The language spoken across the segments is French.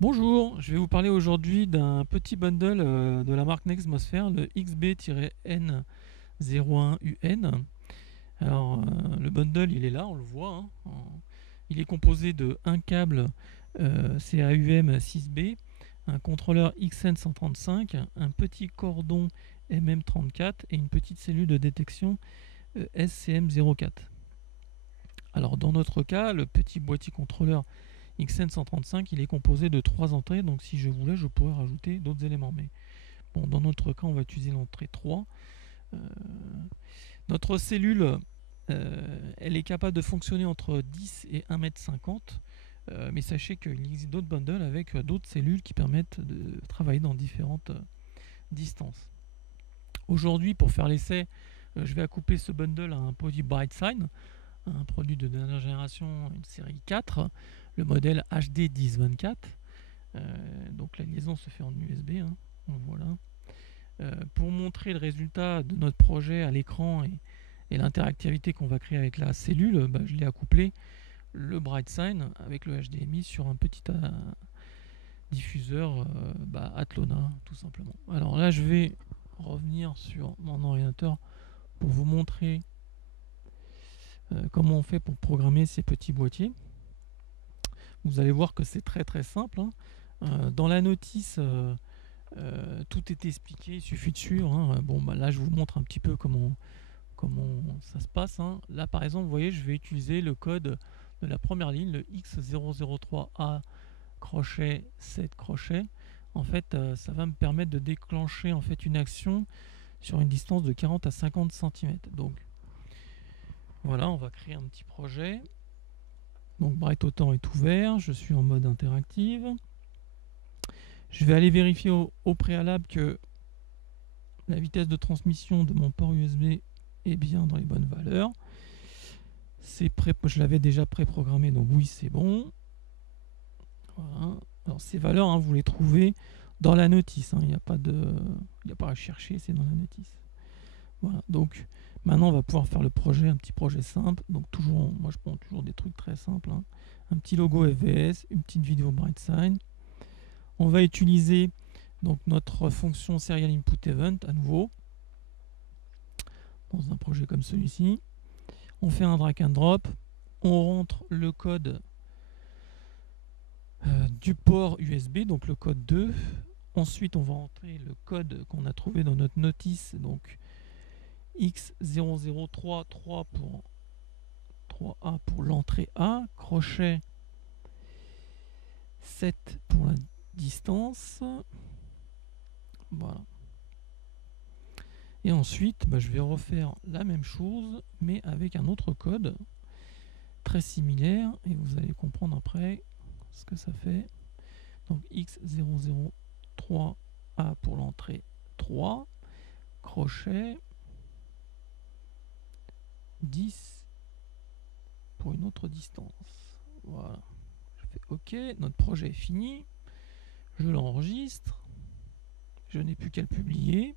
Bonjour, je vais vous parler aujourd'hui d'un petit bundle de la marque Nextmosphere, le XB-N01UN. Alors, le bundle, il est là, on le voit, hein. Il est composé de un câble CAUM 6B, un contrôleur XN135, un petit cordon MM34 et une petite cellule de détection SCM04. Alors, dans notre cas, le petit boîtier contrôleur XN135, il est composé de 3 entrées, donc si je voulais, je pourrais rajouter d'autres éléments. Mais bon, dans notre cas, on va utiliser l'entrée 3. Euh, notre cellule, elle est capable de fonctionner entre 10 et 1,50 m. Mais sachez qu'il existe d'autres bundles avec d'autres cellules qui permettent de travailler dans différentes distances. Aujourd'hui, pour faire l'essai, je vais accouper ce bundle à un produit BrightSign, un produit de dernière génération, une série 4, le modèle HD 1024. Donc la liaison se fait en USB, hein, voilà. Pour montrer le résultat de notre projet à l'écran et l'interactivité qu'on va créer avec la cellule, je l'ai accouplé le BrightSign avec le HDMI sur un petit diffuseur Atlona, tout simplement. Alors là, je vais revenir sur mon ordinateur pour vous montrer comment on fait pour programmer ces petits boîtiers. Vous allez voir que c'est très très simple, hein. Dans la notice, tout est expliqué, il suffit de suivre, hein. Bon, là, je vous montre un petit peu comment ça se passe, hein. Là, par exemple, vous voyez, je vais utiliser le code de la première ligne, le X003A crochet 7 crochet. En fait, ça va me permettre de déclencher en fait une action sur une distance de 40 à 50 cm. Donc, voilà, on va créer un petit projet. Donc, Bright Autant est ouvert, je suis en mode interactive. Je vais aller vérifier au préalable que la vitesse de transmission de mon port USB est bien dans les bonnes valeurs. Je l'avais déjà préprogrammé, donc oui, c'est bon. Voilà. Alors ces valeurs, hein, vous les trouvez dans la notice, hein. Il n'y a pas à chercher, c'est dans la notice. Voilà. Donc maintenant, on va pouvoir faire le projet, un petit projet simple. Donc toujours, moi je prends toujours des trucs très simples, hein. Un petit logo FVS, une petite vidéo BrightSign. On va utiliser donc notre fonction Serial Input Event à nouveau dans un projet comme celui-ci. On fait un drag and drop, on rentre le code du port USB, donc le code 2. Ensuite, on va rentrer le code qu'on a trouvé dans notre notice, donc X0033 pour 3A pour l'entrée A, crochet 7 pour la distance. Voilà. Et ensuite, je vais refaire la même chose, mais avec un autre code très similaire, et vous allez comprendre après ce que ça fait. Donc X003A pour l'entrée 3, crochet 10 pour une autre distance. Voilà. Je fais OK, notre projet est fini. Je l'enregistre. Je n'ai plus qu'à le publier.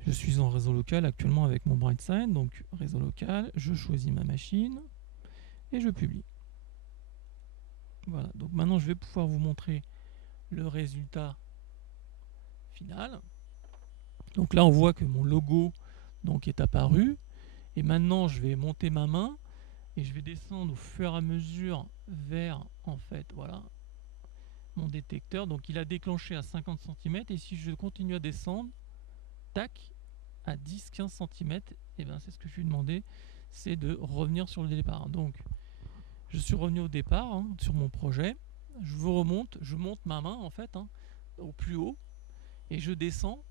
Je suis en réseau local actuellement avec mon BrightSign, donc réseau local, je choisis ma machine et je publie. Voilà, donc maintenant je vais pouvoir vous montrer le résultat final. Donc là on voit que mon logo donc, est apparu. Et maintenant je vais monter ma main et je vais descendre au fur et à mesure vers en fait voilà mon détecteur. Donc il a déclenché à 50 cm et si je continue à descendre, tac, à 10-15 cm, et ben c'est ce que je lui ai demandé, c'est de revenir sur le départ. Donc je suis revenu au départ, hein, sur mon projet, je monte ma main en fait, hein, au plus haut et je descends.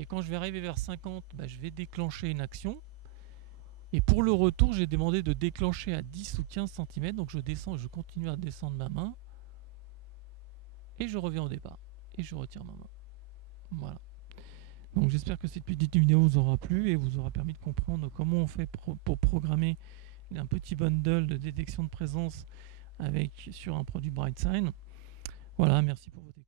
Et quand je vais arriver vers 50, je vais déclencher une action. Et pour le retour, j'ai demandé de déclencher à 10 ou 15 cm. Donc je descends, je continue à descendre ma main. Et je reviens au départ. Et je retire ma main. Voilà. Donc j'espère que cette petite vidéo vous aura plu et vous aura permis de comprendre comment on fait pour programmer un petit bundle de détection de présence sur un produit BrightSign. Voilà, merci pour votre écoute.